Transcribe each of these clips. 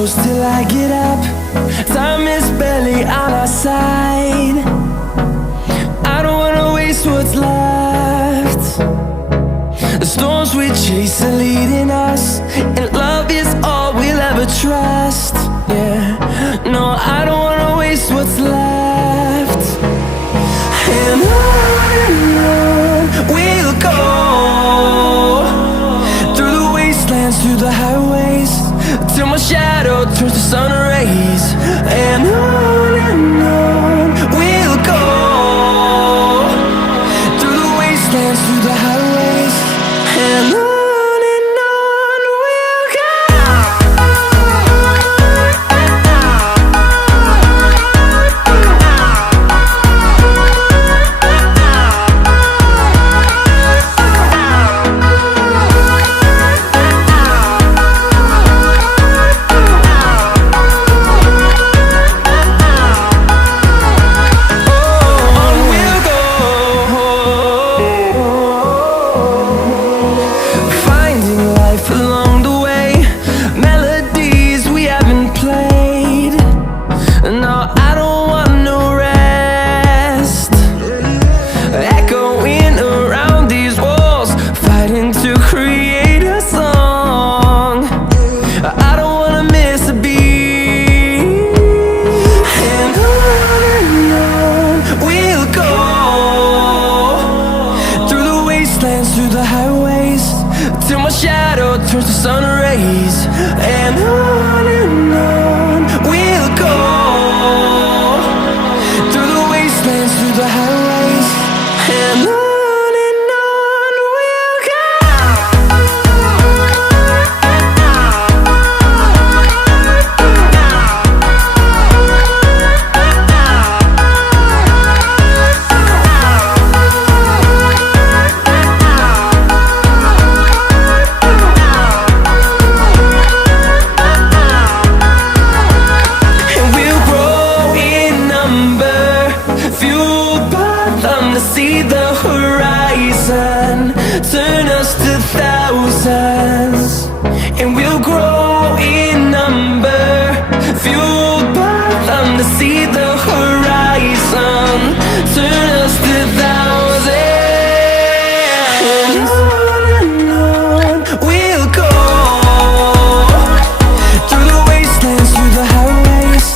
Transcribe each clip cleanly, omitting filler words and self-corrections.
close till I get up. Time is barely on our side. I don't wanna waste what's left. The storms we chase are leading us, and love is all we'll ever trust. Yeah, no, I don't wanna waste what's left. And on we'll go, through the wastelands, through the highways, till my shadow turns to sun rays. And on we'll go, through the wastelands, through the highways, and on. Through the highways, till my shadow turns to sun rays. And on we'll go, through the wastelands, through the highways, and on. See the horizon turn us to thousands, and we'll grow in number, fueled by them to see the horizon turn us to thousands. And on we'll go, through the wastelands, through the highways,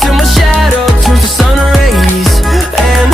till my shadow turns to sun rays. And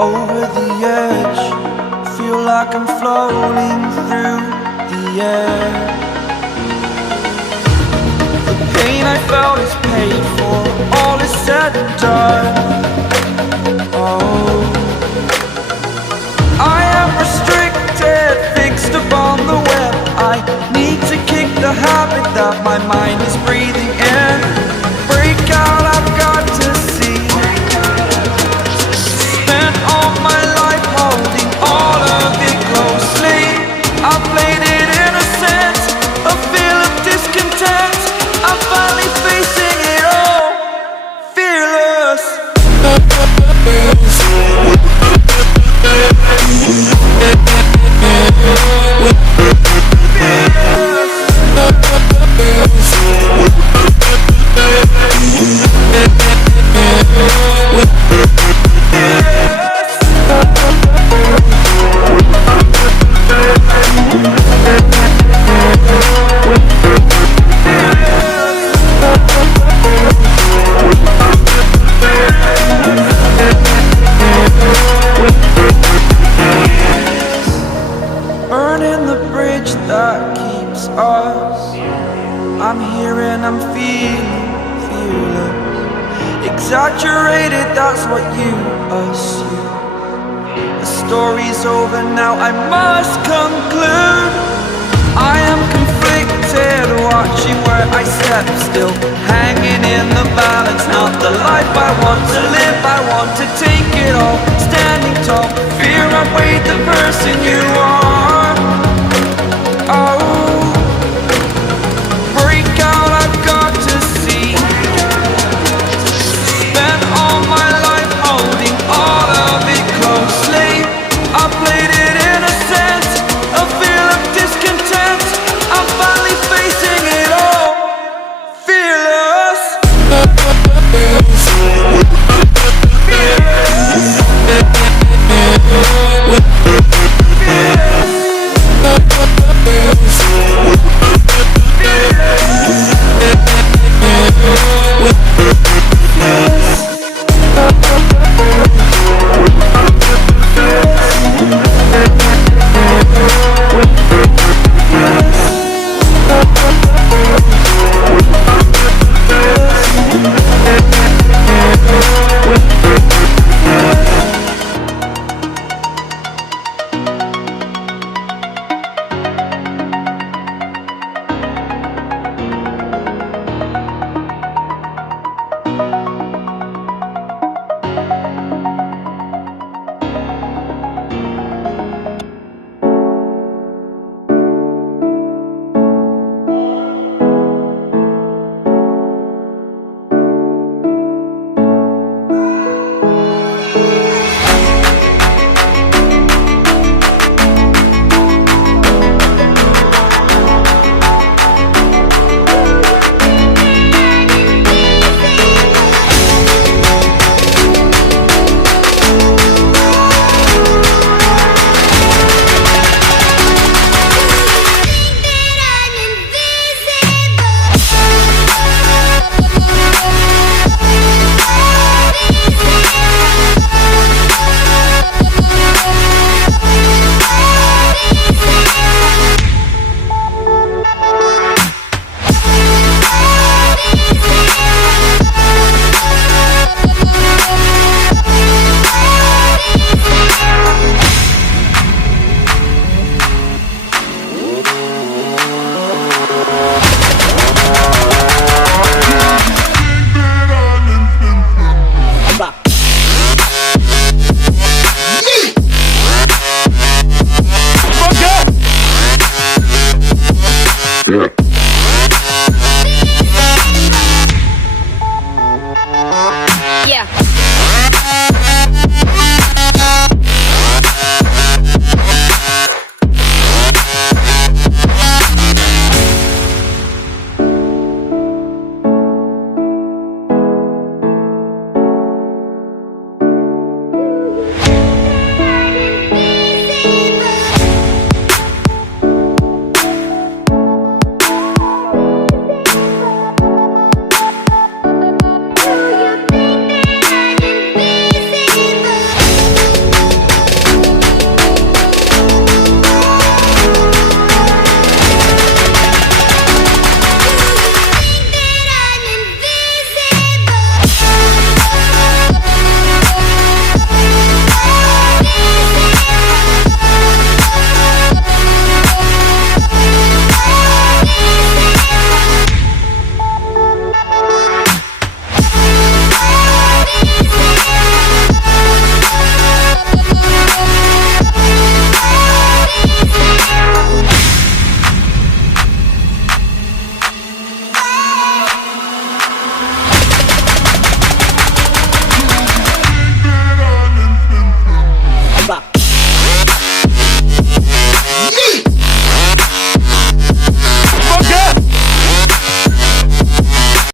over the edge, feel like I'm floating through the air. The pain I felt is paid for, all is said and done. Oh, I am restricted, fixed upon the web. I need to kick the habit that my mind is breathing in. Break out, I've got to see. Spent all my life holding all of it closely. I played it innocent, a feel of discontent. I'm finally facing it all, fearless. Burning the bridge that keeps us. I'm here and I'm feeling fearless. Exaggerated, that's what you assume. The story's over now, I must conclude. I am conflicted, watching where I step still, hanging in the balance. Not the life I want to live, I want to take it all. Standing tall, fear I weighed the person you are.